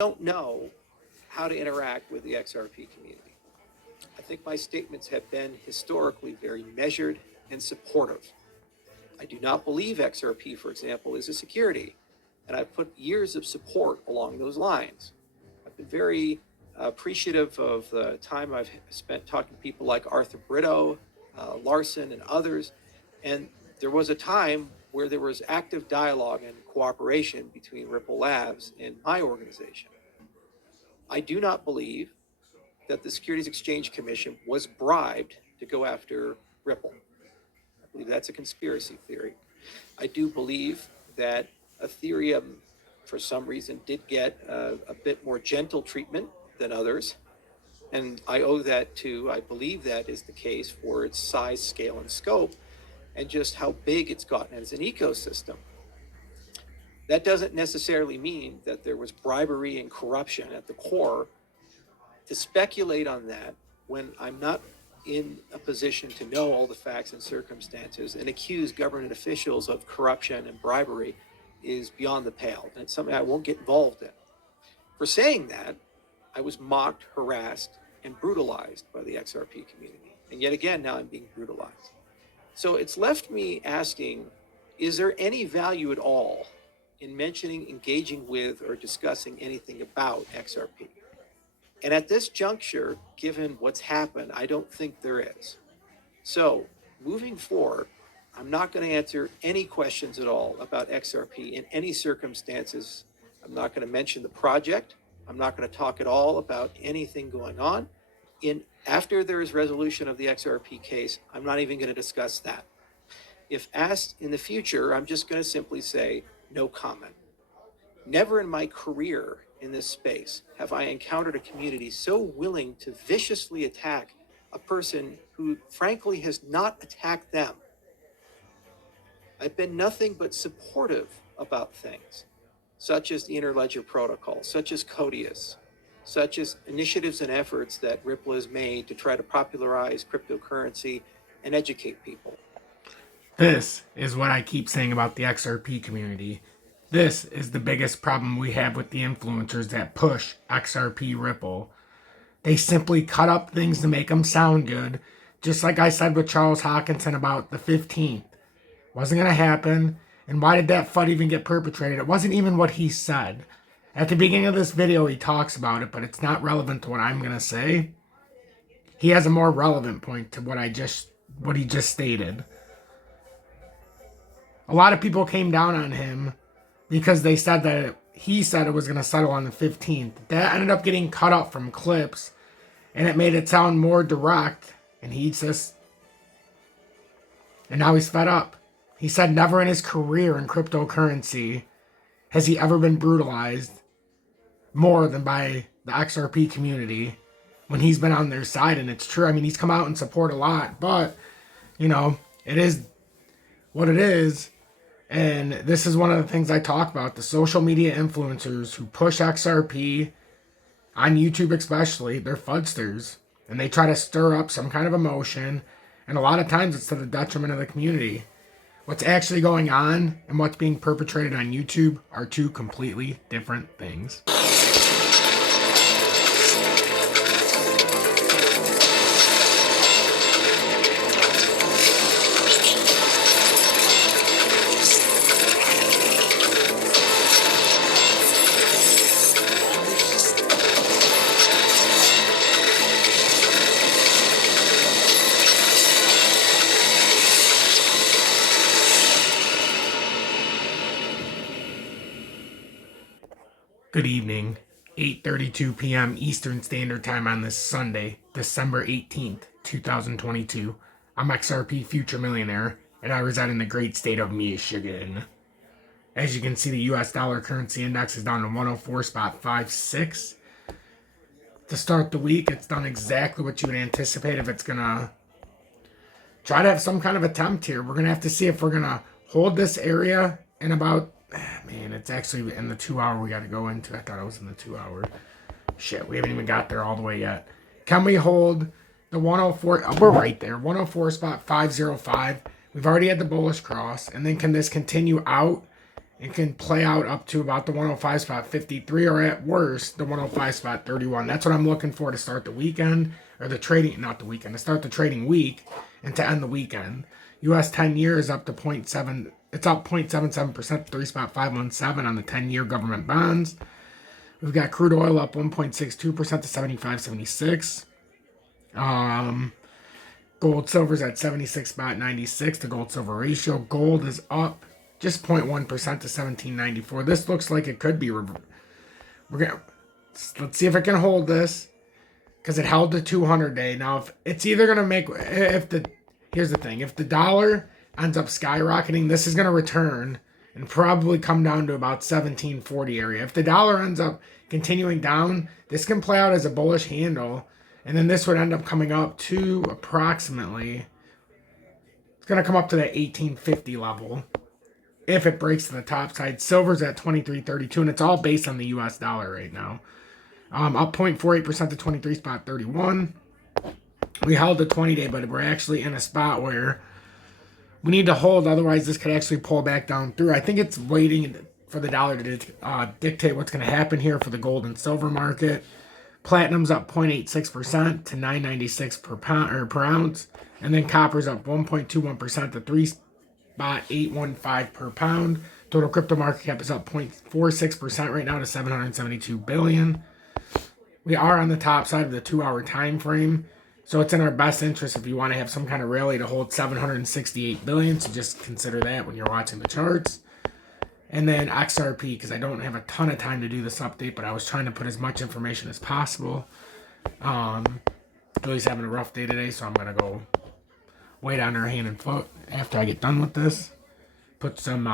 don't know how to interact with the XRP community. I think my statements have been historically very measured and supportive. I do not believe XRP, for example, is a security, and I've put years of support along those lines. I've been very appreciative of the time I've spent talking to people like Arthur Brito, Larson, and others, and there was a time where there was active dialogue and cooperation between Ripple Labs and my organization. I do not believe that the Securities Exchange Commission was bribed to go after Ripple. I believe that's a conspiracy theory. I do believe that Ethereum, for some reason, did get a bit more gentle treatment than others. And I believe that is the case for its size, scale, and scope, and just how big it's gotten as an ecosystem. That doesn't necessarily mean that there was bribery and corruption at the core. To speculate on that when I'm not in a position to know all the facts and circumstances and accuse government officials of corruption and bribery is beyond the pale, and it's something I won't get involved in. For saying that, I was mocked, harassed, and brutalized by the XRP community. And yet again, now I'm being brutalized. So it's left me asking, is there any value at all in mentioning, engaging with, or discussing anything about XRP? And at this juncture, given what's happened, I don't think there is. So moving forward, I'm not going to answer any questions at all about XRP in any circumstances. I'm not going to mention the project. I'm not going to talk at all about anything going on. After there is resolution of the XRP case, I'm not even going to discuss that. If asked in the future, I'm just going to simply say no comment. Never in my career in this space have I encountered a community so willing to viciously attack a person who frankly has not attacked them. I've been nothing but supportive about things, such as the Interledger Protocol, such as Codius, such as initiatives and efforts that Ripple has made to try to popularize cryptocurrency and educate people. This is what I keep saying about the XRP community. This is the biggest problem we have with the influencers that push XRP Ripple. They simply cut up things to make them sound good, just like I said with Charles Hockinson about the 15th. Wasn't going to happen. And why did that FUD even get perpetrated? It wasn't even what he said. At the beginning of this video, he talks about it, but it's not relevant to what I'm going to say. He has a more relevant point to what he just stated. A lot of people came down on him because they said that he said it was going to settle on the 15th. That ended up getting cut up from clips, and it made it sound more direct, and and now he's fed up. He said never in his career in cryptocurrency has he ever been brutalized more than by the XRP community when he's been on their side, and it's true. I mean, he's come out and support a lot, but, you know, it is what it is. And this is one of the things I talk about, the social media influencers who push XRP on YouTube especially. They're fudsters, and they try to stir up some kind of emotion, and a lot of times it's to the detriment of the community. What's actually going on and what's being perpetrated on YouTube are two completely different things. Good evening, 8:32 p.m. Eastern Standard Time on this Sunday, December 18th, 2022. I'm XRP Future Millionaire, and I reside in the great state of Michigan. As you can see, the US dollar currency index is down to 104.56. To start the week, it's done exactly what you would anticipate if it's going to try to have some kind of attempt here. We're going to have to see if we're going to hold this area in about... Man, it's actually in the 2 hour we got to go into. I thought it was in the 2 hour. Shit, we haven't even got there all the way yet. Can we hold the 104? Oh, we're right there. 104.505. We've already had the bullish cross. And then can this continue out It can play out up to about the 105 spot 53, or at worst, the 105 spot 31. That's what I'm looking for to start the weekend, or the trading, not the weekend, to start the trading week and to end the weekend. US 10 year is up to 0.7, it's up 0.77%, 3.517 on the 10-year government bonds. We've got crude oil up 1.62% to 75.76. Gold, silver's at 76.96, the gold silver ratio. Gold is up just 0.1% to 17.94. This looks like it could be let's see if it can hold this, because it held the 200-day. Now, if it's either going to make, here's the thing, if the dollar ends up skyrocketing, this is going to return and probably come down to about 1740 area. If the dollar ends up continuing down, this can play out as a bullish handle, and then this would end up coming up to approximately, it's going to come up to that 1850 level if it breaks to the top side. Silver's at 23.32, and it's all based on the US dollar right now. Up 0.48% to 23.31. We held the 20-day, but we're actually in a spot where we need to hold, otherwise this could actually pull back down through. I think it's waiting for the dollar to dictate what's going to happen here for the gold and silver market. Platinum's up 0.86% to $9.96 per pound or per ounce, and then copper's up 1.21% to $3.815 per pound. Total crypto market cap is up 0.46% right now to $772 billion. We are on the top side of the 2-hour time frame, so it's in our best interest if you want to have some kind of rally to hold $768 billion. So just consider that when you're watching the charts. And then XRP, because I don't have a ton of time to do this update, but I was trying to put as much information as possible. Billy's having a rough day today, so I'm going to go weigh down her hand and foot after I get done with this. Put some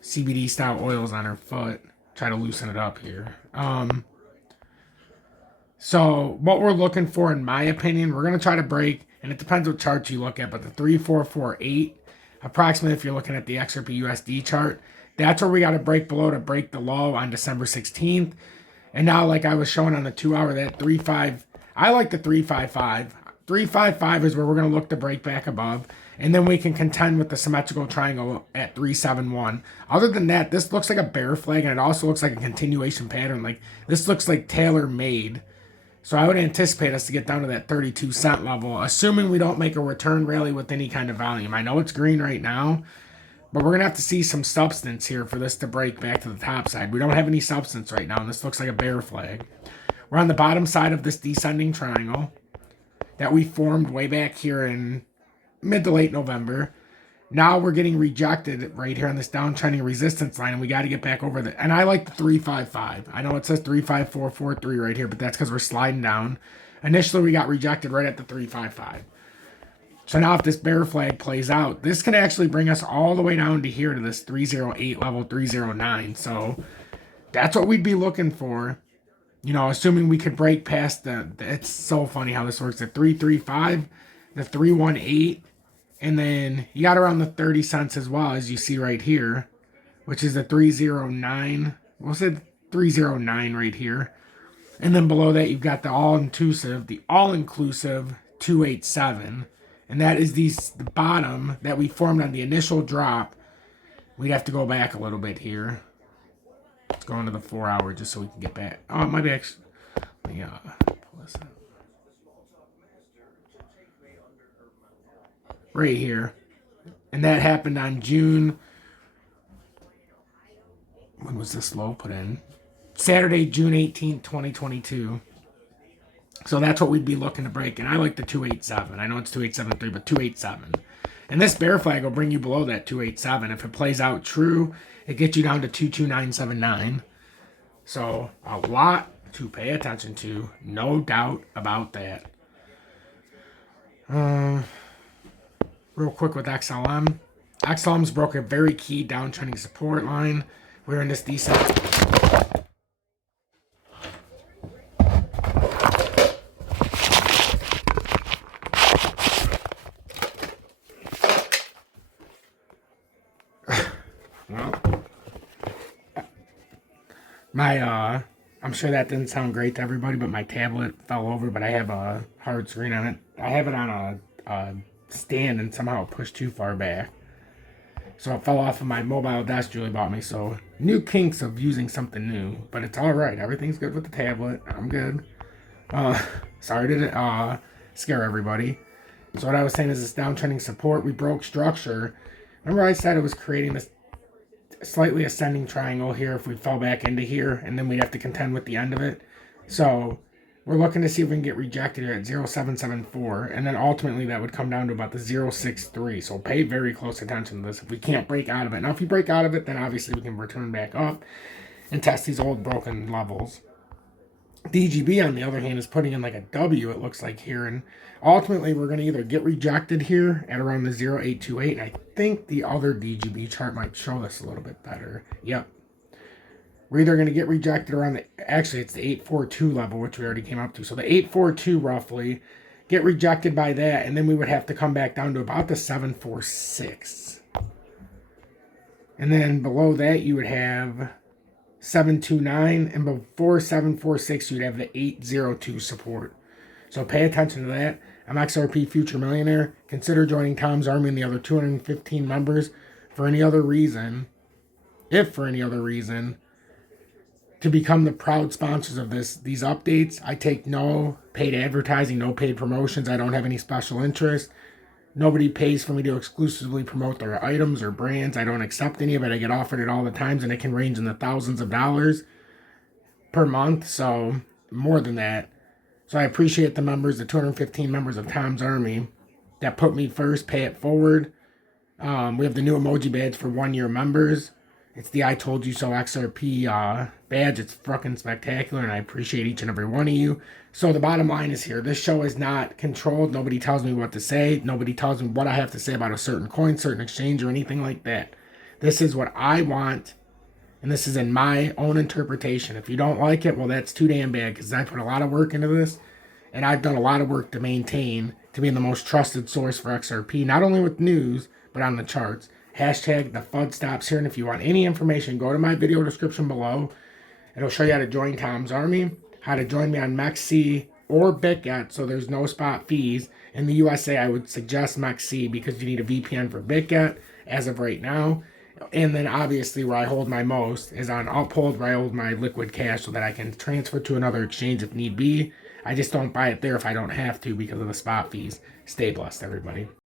CBD style oils on her foot. Try to loosen it up here. So what we're looking for, in my opinion, we're going to try to break, and it depends what chart you look at, but the 3448, approximately if you're looking at the XRP USD chart, that's where we got to break below to break the low on December 16th. And now, like I was showing on the 2-hour, that 3.5, I like the 3.55. 3.55 is where we're going to look to break back above, and then we can contend with the symmetrical triangle at 3.71. Other than that, this looks like a bear flag, and it also looks like a continuation pattern. Like, this looks like tailor-made. So I would anticipate us to get down to that 32-cent level, assuming we don't make a return rally with any kind of volume. I know it's green right now, but we're going to have to see some substance here for this to break back to the top side. We don't have any substance right now, and this looks like a bear flag. We're on the bottom side of this descending triangle that we formed way back here in mid to late November. Now we're getting rejected right here on this downtrending resistance line, and we got to get back over the, and I like the 355. I know it says 35443 right here, but that's because we're sliding down. Initially, we got rejected right at the 355. So now if this bear flag plays out, this can actually bring us all the way down to here to this 308 level, 309. So that's what we'd be looking for. You know, assuming we could break past it's so funny how this works. The 335, the 318, and then you got around the 30 cents as well, as you see right here, which is the 309. We'll say 309 right here. And then below that, you've got the all-inclusive 287. And that is the bottom that we formed on the initial drop. We'd have to go back a little bit here. Let's go into the 4-hour just so we can get back. Oh, it might be actually. Let me pull this up. Right here. And that happened on June. When was this low put in? Saturday, June 18th, 2022. So that's what we'd be looking to break. And I like the 287. I know it's 2873, but 287. And this bear flag will bring you below that 287. If it plays out true, it gets you down to 22979. So a lot to pay attention to. No doubt about that. Real quick with XLM. XLM's broke a very key downtrending support line. We're in this decent. Well, I'm sure that didn't sound great to everybody, but my tablet fell over, but I have a hard screen on it. I have it on a stand, and somehow it pushed too far back. So it fell off of my mobile desk Julie bought me. So new kinks of using something new, but it's all right. Everything's good with the tablet. I'm good. Sorry to scare everybody. So what I was saying is this downtrending support, we broke structure. Remember I said it was creating this slightly ascending triangle here if we fell back into here, and then we'd have to contend with the end of it. So we're looking to see if we can get rejected here at 0.774, and then ultimately that would come down to about the 0.63. So pay very close attention to this if we can't break out of it. Now if you break out of it, then obviously we can return back up and test these old broken levels. DGB, on the other hand, is putting in like a W, it looks like here, and ultimately we're going to either get rejected here at around the 0.828, and I think the other DGB chart might show this a little bit better. Yep. We're either going to get rejected around the, actually it's the 842 level, which we already came up to, so the 842 roughly, get rejected by that, and then we would have to come back down to about the 746. And then below that you would have 729, and before 746 you'd have the 802 support. So pay attention to that. I'm XRP Future Millionaire. Consider joining Tom's Army and the other 215 members for any other reason, if for any other reason, to become the proud sponsors of these updates. I take no paid advertising, no paid promotions. I don't have any special interest. Nobody pays for me to exclusively promote their items or brands. I don't accept any of it. I get offered it all the times, and it can range in the thousands of dollars per month, so more than that. So I appreciate the members, the 215 members of Tom's Army that put me first, pay it forward. We have the new emoji badge for 1-year members. It's the I Told You So XRP badge. It's fucking spectacular, and I appreciate each and every one of you. So the bottom line is here. This show is not controlled. Nobody tells me what to say. Nobody tells me what I have to say about a certain coin, certain exchange, or anything like that. This is what I want, and this is in my own interpretation. If you don't like it, well, that's too damn bad, because I put a lot of work into this, and I've done a lot of work to maintain, to be the most trusted source for XRP, not only with news, but on the charts. Hashtag the FUD stops here, and if you want any information, go to my video description below. It'll show you how to join Tom's Army, how to join me on MEXC or BitGet, so there's no spot fees. In the USA, I would suggest MEXC because you need a VPN for BitGet as of right now. And then obviously where I hold my most is on UPHOLD, where I hold my liquid cash so that I can transfer to another exchange if need be. I just don't buy it there if I don't have to because of the spot fees. Stay blessed, everybody.